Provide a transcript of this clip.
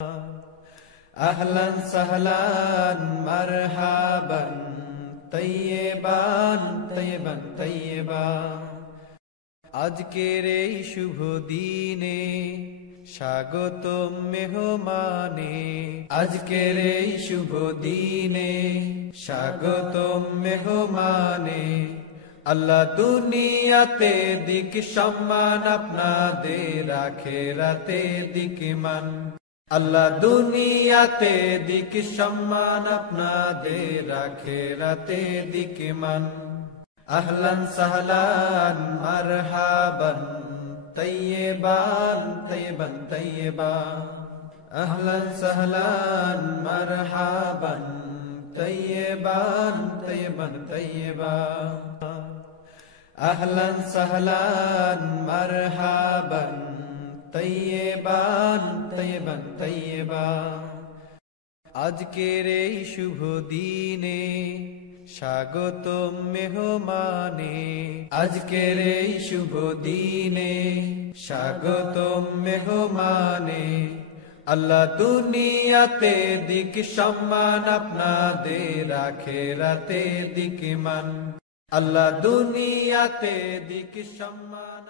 আহলান সাহলান মারহাবান তৈয়বান তৈয়বান তৈয়বা। আজকের এই শুভ দিনে স্বাগতম মেহমানে, আজকের এই শুভ দিনে স্বাগতম মেহমানে। আল্লাহ দুনিয়াতে দিক সম্মান আপনাদের, আখিরাতে দিক মান। আল্লাহ দুনিয়াতে দিক সম্মান আপনাদের, আখিরাতে দিক মান। আহলান সাহলান মারহাবান তৈয়বান তৈয়বান তৈয়বা। আহলান সাহলান মারহাবান তৈয়বান তৈয়বান তৈয়বা। আহলান সাহলান মারহাবান তৈয়বান তৈয়বান তৈয়বা। আজকের এই শুভ দিনে স্বাগতম মেহমানে, আজকের এই শুভ দিনে স্বাগতম মেহমানে। আল্লাহ দুনিয়াতে দিক সম্মান আপনাদের, আখিরাতে দিক মান। আল্লাহ দুনিয়াতে দিক সম্মান।